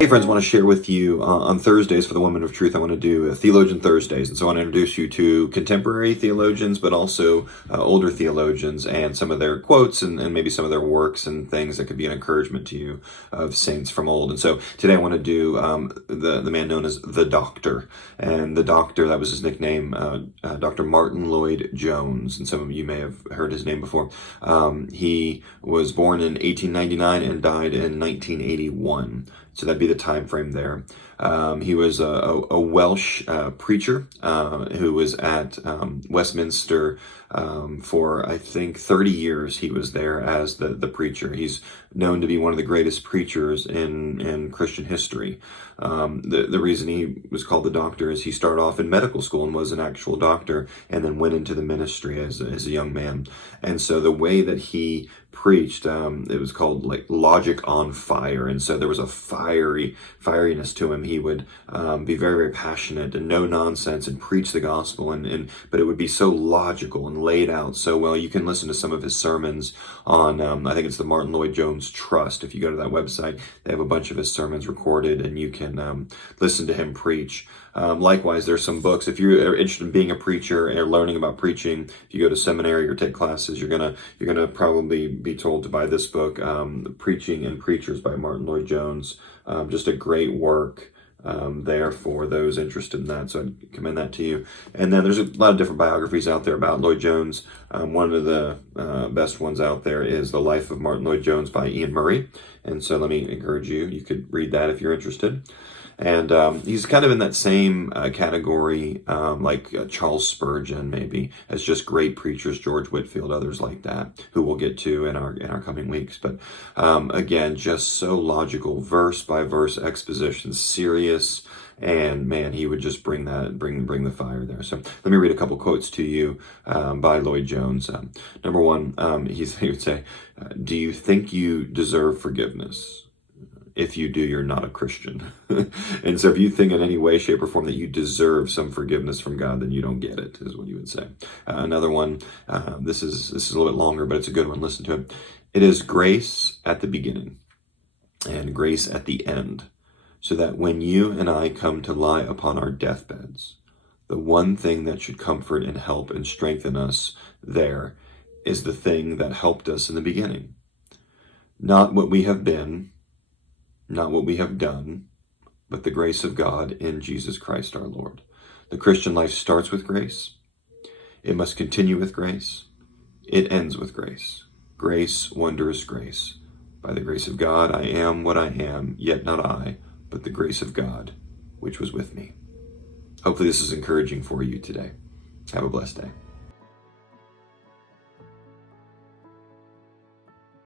Hey friends, I want to share with you on Thursdays for the Woman of Truth. I want to do Theologian Thursdays, and so I want to introduce you to contemporary theologians, but also older theologians and some of their quotes and maybe some of their works and things that could be an encouragement to you of saints from old. And so today I want to do the man known as the Doctor, and the Doctor, that was his nickname, Dr. Martin Lloyd-Jones, and some of you may have heard his name before. He was born in 1899 and died in 1981. So that'd be the time frame there. He was a Welsh preacher who was at Westminster for, I think, 30 years. He was there as the preacher. He's known to be one of the greatest preachers in Christian history. The reason he was called the Doctor is he started off in medical school and was an actual doctor, and then went into the ministry as a young man. And so the way that he preached, it was called like logic on fire, and so there was a fieriness to him. He would be very, very passionate and no nonsense and preach the gospel, but it would be so logical and laid out so well. You can listen to some of his sermons on I think it's the Martin Lloyd-Jones Trust. If you go to that website, they have a bunch of his sermons recorded, and you can listen to him preach. Likewise, there's some books. If you're interested in being a preacher and learning about preaching, if you go to seminary or take classes, you're gonna probably be told to buy this book, Preaching and Preachers by Martin Lloyd-Jones. Just a great work there for those interested in that. So I'd commend that to you. And then there's a lot of different biographies out there about Lloyd-Jones. One of the best ones out there is The Life of Martin Lloyd-Jones by Ian Murray. And so let me encourage you. You could read that if you're interested. And he's kind of in that same category, like Charles Spurgeon, maybe, as just great preachers, George Whitefield, others like that, who we'll get to in our coming weeks. But again, just so logical, verse by verse exposition, serious, and man, he would just bring the fire there. So let me read a couple quotes to you by Lloyd-Jones. Number one, he would say, "Do you think you deserve forgiveness? If you do, you're not a Christian." And so if you think in any way, shape, or form that you deserve some forgiveness from God, then you don't get it, is what you would say. Another one, this is a little bit longer, but it's a good one. Listen to it. "It is grace at the beginning and grace at the end, so that when you and I come to lie upon our deathbeds, the one thing that should comfort and help and strengthen us there is the thing that helped us in the beginning. Not what we have been, not what we have done, but the grace of God in Jesus Christ our Lord." The Christian life starts with grace. It must continue with grace. It ends with grace. Grace, wondrous grace. By the grace of God, I am what I am, yet not I, but the grace of God, which was with me. Hopefully this is encouraging for you today. Have a blessed day.